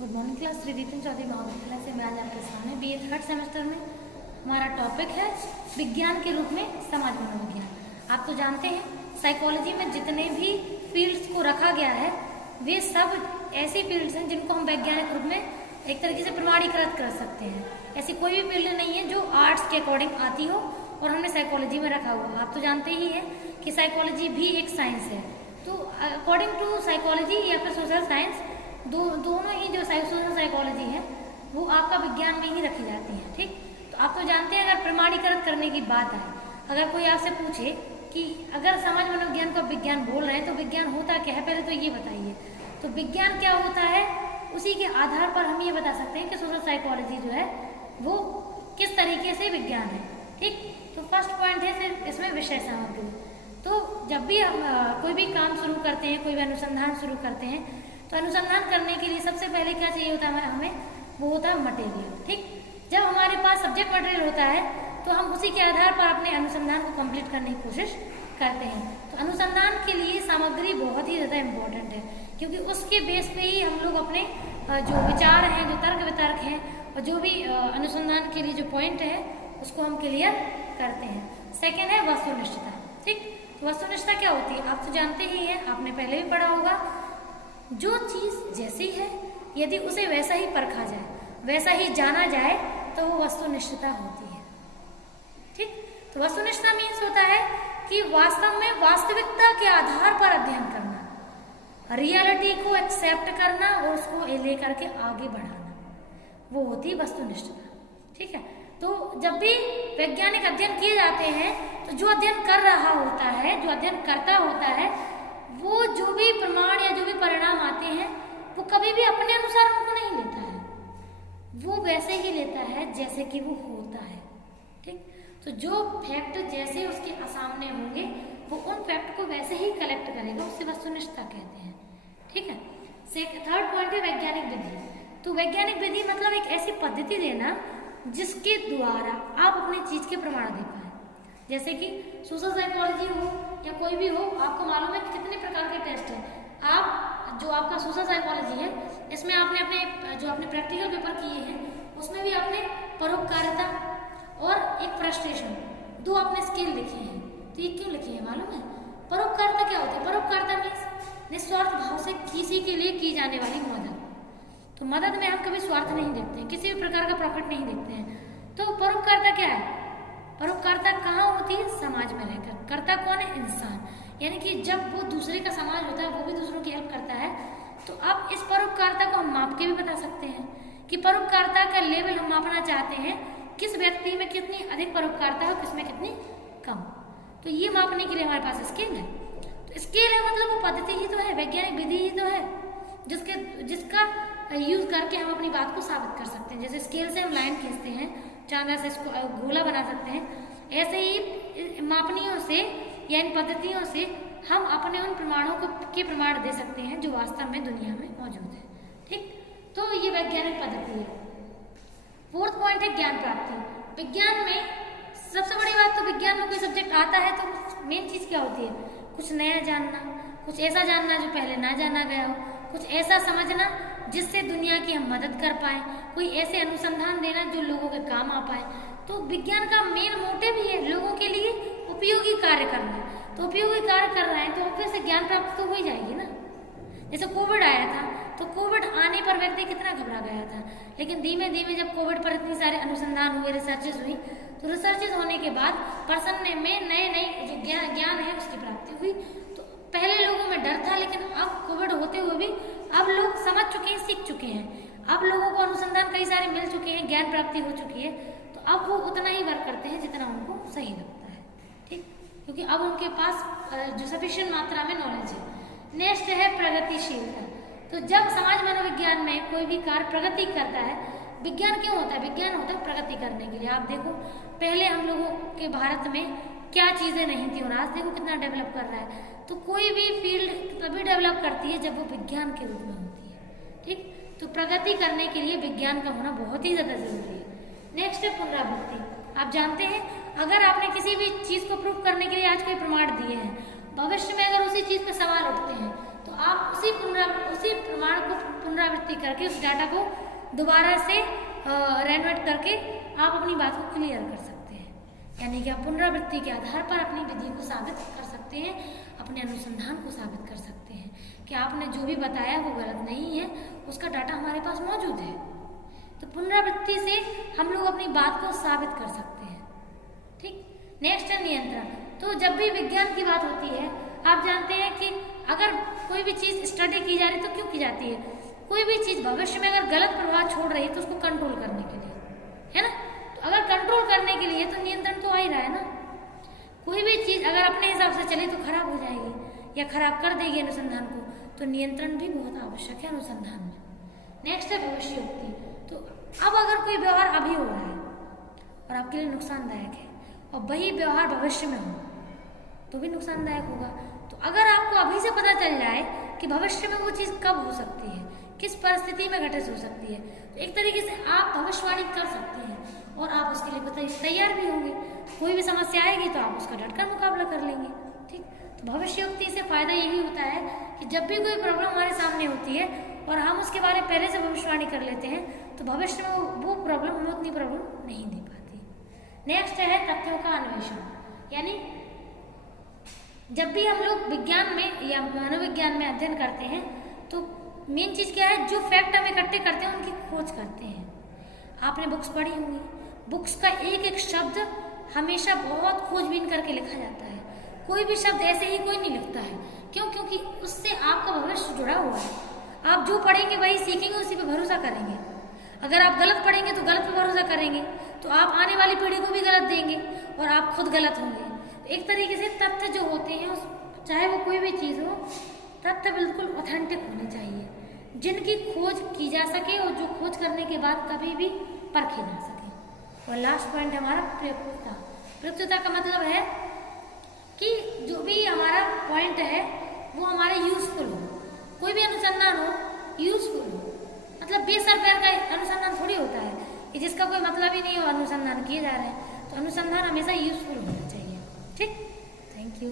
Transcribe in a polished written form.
Good morning class, Shri Deepan Chaudhary Mahavidyalaya से मैं आज आपके सामने BA थर्ड सेमेस्टर में हमारा टॉपिक है विज्ञान के रूप में समाज मनोविज्ञान। आप तो जानते हैं साइकोलॉजी में जितने भी फील्ड्स को रखा गया है वे सब ऐसी फील्ड्स हैं जिनको हम वैज्ञानिक रूप में एक तरीके से प्रमाणीकृत कर सकते हैं। ऐसी कोई भी फील्ड नहीं है जो आर्ट्स के अकॉर्डिंग आती हो और हमने साइकोलॉजी में रखा हुआ। आप तो जानते ही हैं कि साइकोलॉजी भी एक साइंस है। तो अकॉर्डिंग टू साइकोलॉजी या फिर सोशल साइंस दोनों ही जो सोशल साइकोलॉजी है वो आपका विज्ञान में ही रखी जाती है। ठीक, तो आप तो जानते हैं अगर प्रमाणीकृत करने की बात आए, अगर कोई आपसे पूछे कि अगर समाज मनोविज्ञान को विज्ञान बोल रहे हैं तो विज्ञान होता क्या है, पहले तो ये बताइए। तो विज्ञान क्या होता है, उसी के आधार पर हम ये बता सकते हैं कि सोशल साइकोलॉजी जो है वो किस तरीके से विज्ञान है। ठीक, तो फर्स्ट पॉइंट है फिर इसमें विषय सामग्री। तो जब भी हम कोई भी काम शुरू करते हैं, कोई भी अनुसंधान शुरू करते हैं, तो अनुसंधान करने के लिए सबसे पहले क्या चाहिए होता है हमें, वो होता है मटेरियल। ठीक, जब हमारे पास सब्जेक्ट मटेरियल होता है तो हम उसी के आधार पर अपने अनुसंधान को कंप्लीट करने की कोशिश करते हैं। तो अनुसंधान के लिए सामग्री बहुत ही ज़्यादा इम्पोर्टेंट है, क्योंकि उसके बेस पे ही हम लोग अपने जो विचार हैं, जो तर्क वितर्क हैं और जो भी अनुसंधान के लिए जो पॉइंट है उसको हम क्लियर करते हैं। सेकेंड है वस्तुनिष्ठता। ठीक, तो वस्तुनिष्ठता क्या होती है, आप तो जानते ही हैं, आपने पहले भी पढ़ा होगा। जो चीज़ जैसी है यदि उसे वैसा ही परखा जाए, वैसा ही जाना जाए तो वो वस्तुनिष्ठता होती है। ठीक, तो वस्तुनिष्ठता मीन्स होता है कि वास्तव में वास्तविकता के आधार पर अध्ययन करना, रियलिटी को एक्सेप्ट करना और उसको लेकर के आगे बढ़ाना, वो होती है वस्तुनिष्ठता। ठीक है, तो जब भी वैज्ञानिक अध्ययन किए जाते हैं तो जो अध्ययन कर रहा होता है, जो अध्ययन करता होता है, वो जो भी प्रमाण या जो भी परिणाम आते हैं वो कभी भी अपने अनुसार उनको नहीं लेता है, वो वैसे ही लेता है जैसे कि वो होता है। ठीक, तो जो फैक्ट जैसे उसके सामने होंगे वो उन फैक्ट को वैसे ही कलेक्ट करेगा, उससे वस्तुनिष्ठता कहते हैं। ठीक है, थर्ड पॉइंट है वैज्ञानिक विधि। तो वैज्ञानिक विधि मतलब एक ऐसी पद्धति देना जिसके द्वारा आप अपनी चीज के प्रमाण दे पाए। जैसे कि सोशल साइकोलॉजी हो या कोई भी हो, आपको मालूम है कितने प्रकार के टेस्ट हैं। आप जो आपका सोशल साइकोलॉजी है इसमें आपने अपने जो आपने प्रैक्टिकल पेपर किए हैं उसमें भी आपने परोपकारिता और एक फ्रस्ट्रेशन, दो आपने स्किल लिखी हैं। तो ये क्यों लिखी है मालूम है? परोपकारिता क्या होती है? परोपकारिता मीन्स निस्वार्थ भाव से किसी के लिए की जाने वाली मदद। तो मदद में हम कभी स्वार्थ नहीं देखते हैं, किसी भी प्रकार का प्रॉफिट नहीं देखते हैं। तो परोपकारिता क्या है? परोपकारिता कहाँ होती है? समाज में रहकर। कर्ता कौन है? इंसान। यानी कि जब वो दूसरे का समाज होता है, वो भी दूसरों की हेल्प करता है। तो अब इस परोपकारिता को हम माप के भी बता सकते हैं कि परोपकारिता का लेवल हम मापना चाहते हैं, किस व्यक्ति में कितनी अधिक परोपकारिता है और किसमें कितनी कम। तो ये मापने के लिए हमारे पास स्केल है। तो स्केल है मतलब वो पद्धति ही तो है, वैज्ञानिक विधि ही तो है जिसका यूज करके हम अपनी बात को साबित कर सकते हैं। जैसे स्केल से हम लाइन खींचते हैं, चांदा से इसको गोला बना सकते हैं, ऐसे ही मापनियों से या इन पद्धतियों से हम अपने उन प्रमाणों के प्रमाण दे सकते हैं जो वास्तव में दुनिया में मौजूद है। ठीक, तो ये वैज्ञानिक पद्धति है। फोर्थ पॉइंट है ज्ञान प्राप्ति। विज्ञान में सबसे बड़ी बात, तो विज्ञान में कोई सब्जेक्ट आता है तो मेन चीज क्या होती है? कुछ नया जानना, कुछ ऐसा जानना जो पहले ना जाना गया हो, कुछ ऐसा समझना जिससे दुनिया की हम मदद कर पाए, कोई ऐसे अनुसंधान देना जो लोगों के काम आ पाए। तो विज्ञान का मेन मोटिव ही है लोगों के लिए उपयोगी कार्य करना। तो उपयोगी कार्य कर रहे हैं तो ऑब्वियस से ज्ञान प्राप्त तो हो ही जाएगी ना। जैसे कोविड आया था तो कोविड आने पर व्यक्ति कितना घबरा गया था, लेकिन धीमे धीमे जब कोविड पर इतनी सारे अनुसंधान हुए, रिसर्चेज हुई, तो रिसर्चेज होने के बाद पर्सन में नए जो ज्ञान है उसकी प्राप्ति हुई। तो पहले लोगों में डर था, लेकिन अब कोविड होते हुए भी अब लोग समझ चुके हैं, सीख चुके हैं। अब लोगों को अनुसंधान कई सारे मिल चुके हैं, ज्ञान प्राप्ति हो चुकी है, तो अब वो उतना ही वर्क करते हैं जितना उनको सही लगता है। ठीक, क्योंकि अब उनके पास जो सफिशिएंट मात्रा में नॉलेज है। नेक्स्ट है प्रगतिशीलता। तो जब समाज मनोविज्ञान में कोई भी कार्य प्रगति करता है, विज्ञान क्यों होता है? विज्ञान होता है प्रगति करने के लिए। आप देखो पहले हम लोगों के भारत में क्या चीजें नहीं थी और आज देखो कितना डेवलप कर रहा है। तो कोई भी फील्ड तभी डेवलप करती है जब वो विज्ञान के रूप में होती है। ठीक, तो प्रगति करने के लिए विज्ञान का होना बहुत ही ज्यादा जरूरी है। नेक्स्ट है पुनरावृत्ति। आप जानते हैं अगर आपने किसी भी चीज को प्रूव करने के लिए आज कोई प्रमाण दिए हैं, भविष्य में अगर उसी चीज पे सवाल उठते हैं तो आप उसी प्रमाण को पुनरावृत्ति करके उस डाटा को दोबारा से रेनोवेट करके आप अपनी बात को क्लियर कर सकते हैं। यानी कि आप पुनरावृत्ति के आधार पर अपनी विधि को साबित कर सकते हैं, अपने अनुसंधान को साबित कर सकते हैं कि आपने जो भी बताया वो गलत नहीं है, उसका डाटा हमारे पास मौजूद है। तो पुनरावृत्ति से हम लोग अपनी बात को साबित कर सकते हैं। ठीक, नेक्स्ट है नियंत्रण। तो जब भी विज्ञान की बात होती है, आप जानते हैं कि अगर कोई भी चीज स्टडी की जा रही तो क्यों की जाती है? कोई भी चीज भविष्य में अगर गलत प्रभाव छोड़ रही है तो उसको कंट्रोल करने के लिए, है ना। तो अगर कंट्रोल करने के लिए तो नियंत्रण तो आ ही रहा है ना। कोई भी चीज अगर अपने हिसाब से चले तो खराब हो जाएगी या खराब कर देगी अनुसंधान को, तो नियंत्रण भी बहुत आवश्यक है अनुसंधान में। नेक्स्ट है भविष्योक्ति। तो अब अगर कोई व्यवहार अभी हो रहा है और आपके लिए नुकसानदायक है और वही व्यवहार भविष्य में हो तो भी नुकसानदायक होगा। तो अगर आपको अभी से पता चल जाए कि भविष्य में वो चीज कब हो सकती है, किस परिस्थिति में घटित हो सकती है, तो एक तरीके से आप भविष्यवाणी कर सकते हैं और आप उसके लिए तैयार भी होंगे। कोई भी समस्या आएगी तो आप उसका डटकर मुकाबला कर लेंगे। ठीक, तो भविष्योक्ति से फायदा यही होता है कि जब भी कोई प्रॉब्लम हमारे सामने होती है और हम उसके बारे में पहले से भविष्यवाणी कर लेते हैं तो भविष्य में वो प्रॉब्लम हमें उतनी प्रॉब्लम नहीं दे पाती। नेक्स्ट है तथ्यों का अन्वेषण। यानी जब भी हम लोग विज्ञान में या मनोविज्ञान में अध्ययन करते हैं तो मेन चीज क्या है, जो फैक्ट हम इकट्ठे करते हैं उनकी खोज करते हैं। आपने बुक्स पढ़ी होंगी, बुक्स का एक एक शब्द हमेशा बहुत खोजबीन करके लिखा जाता है। कोई भी शब्द ऐसे ही कोई नहीं लिखता है। क्यों? क्योंकि उससे आपका भविष्य जुड़ा हुआ है। आप जो पढ़ेंगे वही सीखेंगे, उसी पे भरोसा करेंगे। अगर आप गलत पढ़ेंगे तो गलत पे भरोसा करेंगे तो आप आने वाली पीढ़ी को भी गलत देंगे और आप खुद गलत होंगे। एक तरीके से तथ्य जो होते हैं, चाहे वो कोई भी चीज़ हो, तथ्य बिल्कुल ऑथेंटिक होने चाहिए, जिनकी खोज की जा सके और जो खोज करने के बाद कभी भी परखे जा सके। और लास्ट पॉइंट हमारा प्रयुक्तता। प्रयुक्तता का मतलब है कि जो भी हमारा पॉइंट है वो हमारे यूजफुल हो। कोई भी अनुसंधान हो यूजफुल हो, मतलब बेसर पैर का अनुसंधान थोड़ी होता है कि जिसका कोई मतलब ही नहीं हो अनुसंधान किए जा रहे हैं। तो अनुसंधान हमेशा यूजफुल होना चाहिए। ठीक, थैंक यू।